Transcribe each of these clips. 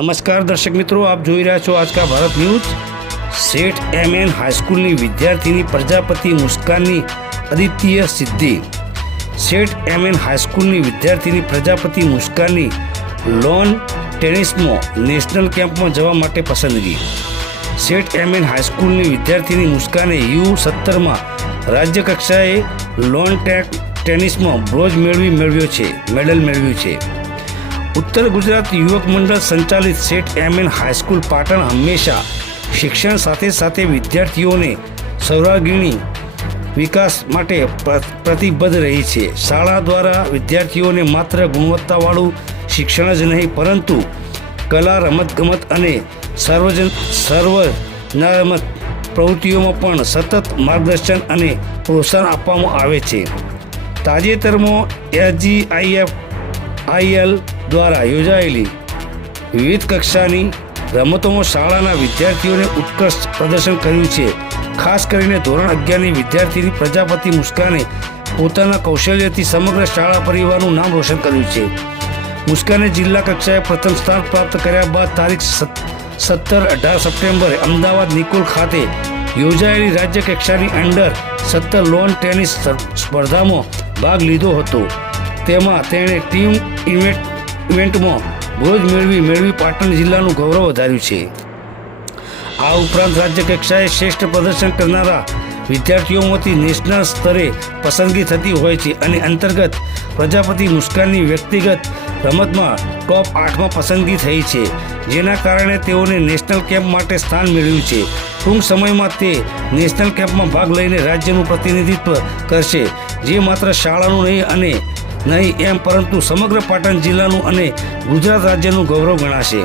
નમસ્કાર દર્શક મિત્રો, આપ જોઈ રહ્યા છો આજકા ભારત ન્યૂઝ। સેઠ એમએન હાઈસ્કૂલની વિદ્યાર્થીની પ્રજાપતિ મુસ્કાનની અદ્વિતીય સિદ્ધિ। સેઠ એમએન હાઈસ્કૂલની વિદ્યાર્થીની પ્રજાપતિ મુસ્કાનની લોન ટેનિસમાં નેશનલ કેમ્પમાં જવા માટે પસંદગી। સેઠ એમએન હાઈસ્કૂલની વિદ્યાર્થીની મુસ્કાને U17માં રાજ્ય કક્ષાએ લોન ટેનિસમાં બ્રોન્ઝ મેડલ મેળવ્યું છે। ઉત્તર ગુજરાત યુવક મંડળ સંચાલિત સેઠ એમએન હાઈસ્કૂલ પાટણ હંમેશા શિક્ષણ સાથે સાથે વિદ્યાર્થીઓને સર્વાંગીણ વિકાસ માટે પ્રતિબદ્ધ રહી છે। શાળા દ્વારા વિદ્યાર્થીઓને માત્ર ગુણવત્તાવાળું શિક્ષણ જ નહીં, પરંતુ કલા, રમતગમત અને સર્વનામત પ્રવૃત્તિઓમાં પણ સતત માર્ગદર્શન અને પ્રોત્સાહન આપવામાં આવે છે। તાજેતરમાં SGIFIL દ્વારા યોજાયેલી વિવિધ કક્ષાની રમતોમાં શાળાના વિદ્યાર્થીઓને ઉત્કૃષ્ટ પ્રદર્શન કર્યું છે। ખાસ કરીને ધોરણ 11ની વિદ્યાર્થીની પ્રજાપતિ મુસ્કાને પોતાના કૌશલ્યથી સમગ્ર શાળા પરિવારનું નામ રોશન કર્યું છે। મુસ્કાને જિલ્લા કક્ષાએ પ્રથમ સ્થાન પ્રાપ્ત કર્યા બાદ તારીખ 17-18 સપ્ટેમ્બરે અમદાવાદ નિકોલ ખાતે યોજાયેલી રાજ્ય કક્ષાની અંડર 17 લોન ટેનિસ સ્પર્ધામાં ભાગ લીધો હતો। તેમાં તેણે ટીમ ઇવેન્ટમાં બ્રોન્ઝ મેળવી પાટણ જિલ્લાનું ગૌરવ વધાર્યું છે। આ ઉપરાંત રાજ્ય કક્ષાએ શ્રેષ્ઠ પ્રદર્શન કરનારા વિદ્યાર્થીઓમાંથી નેશનલ સ્તરે પસંદગી થતી હોય છે અને અંતર્ગત પ્રજાપતિ મુસ્કાનની વ્યક્તિગત રમતમાં ટોપ 8માં પસંદગી થઈ છે, જેના કારણે તેઓને નેશનલ કેમ્પ માટે સ્થાન મેળવ્યું છે। ટૂંક સમયમાં તે નેશનલ કેમ્પમાં ભાગ લઈને રાજ્યનું પ્રતિનિધિત્વ કરશે, જે માત્ર શાળાનું નહીં એમ પરંતુ સમગ્ર પાટણ જિલ્લાનું અને ગુજરાત રાજ્યનું ગૌરવ ગણાશે।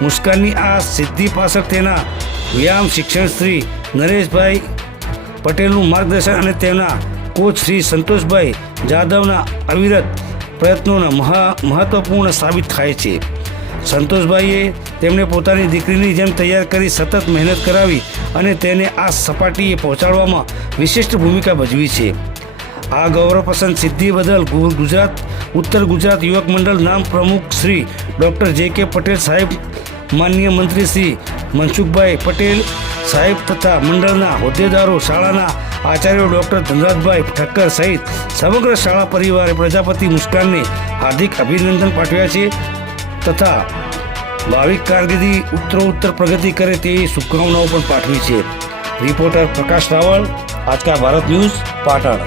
મુસ્કાનની આ સિદ્ધિ પાછળ તેના વ્યાયામ શિક્ષણ શ્રી નરેશભાઈ પટેલનું માર્ગદર્શન અને તેમના કોચ શ્રી સંતોષભાઈ જાદવના અવિરત પ્રયત્નોના મહત્વપૂર્ણ સાબિત થાય છે। સંતોષભાઈએ તેમને પોતાની દીકરીની જેમ તૈયાર કરી સતત મહેનત કરાવી અને તેને આ સપાટીએ પહોંચાડવામાં વિશિષ્ટ ભૂમિકા ભજવી છે। આ ગૌરવપસંદ સિદ્ધિ બદલ ઉત્તર ગુજરાત યુવક મંડળ નામ પ્રમુખ શ્રી ડૉક્ટર JK પટેલ સાહેબ, માનનીય મંત્રી શ્રી મનસુખભાઈ પટેલ સાહેબ તથા મંડળના હોદ્દેદારો, શાળાના આચાર્યો ડૉક્ટર ધનરાજભાઈ ઠક્કર સહિત સમગ્ર શાળા પરિવારે પ્રજાપતિ મુસ્કાનને હાર્દિક અભિનંદન પાઠવ્યા છે તથા ભાવિક કારકિર્દી ઉત્તરોત્તર પ્રગતિ કરે તેવી શુભકામનાઓ પણ પાઠવી છે। રિપોર્ટર પ્રકાશ રાવળ, આજકા ભારત ન્યૂઝ, પાટણ।